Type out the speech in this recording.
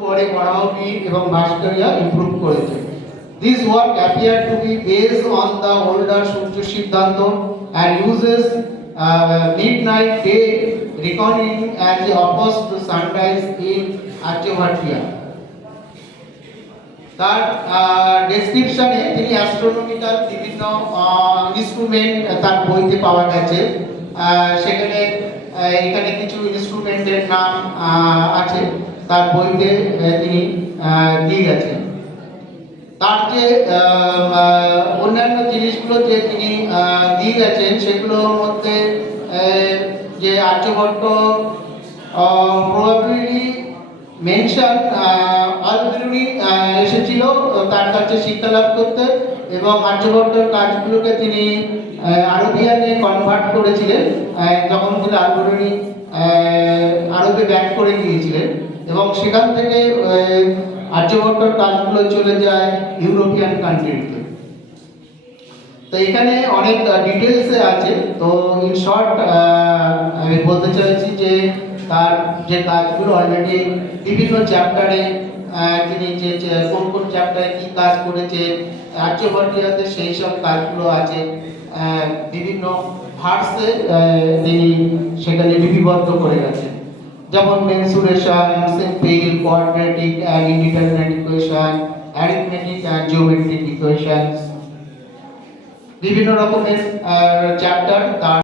পরে বরাহমি এবং ভাস্করিয়া ইমপ্রুভ করেছে। This work appeared to be based on the older Surya Siddhanta and uses midnight day reckoning as the opposite to sunrise in Arjabhatiya. তার ডেসক্রিপশনে তিনি astronomical বিভিন্ন instrument তার বইতে পাওয়া গেছে। সেখানে এখানে কিছু ইনস্ট্রুমেন্টের নাম আছে তার বইতে তিনি দিয়ে গেছেন। তার যে অন্যান্য জিনিসগুলো যে তিনি দিয়ে গেছেন সেগুলোর মধ্যে যে আর্যভট্ট প্রবাবলি মেনশন অলরেডি এসেছিল তার কাছে শিক্ষা লাভ করতে এবং আর্যভট্টের কাজগুলোকে তিনি আরবিয়ানে কনভার্ট করেছিলেন যখন তিনি আরবে ব্যাক করে গিয়েছিলেন এবং সেখান থেকে আর্যভট্টের কাজগুলো চলে যায় ইউরোপিয়ান কান্ট্রিতে। তো এখানে অনেক ডিটেলসে আছে, তো ইন শর্ট আমি বলতে চাইছি যে তার যে কাজগুলো অলরেডি বিভিন্ন চ্যাপ্টারে তিনি যে কোন কোন চ্যাপ্টারে কি কাজ করেছে আর্যভট্টিয়াতে সেই সব কাজগুলো আছে বিভিন্ন ভার্সে তিনি সেখানে লিপিবদ্ধ করে গেছেন। যেমন mensuration, simple, quadratic and indeterminate equation, arithmetic and geometric equations, বিভিন্ন রকমের চ্যাপ্টার তার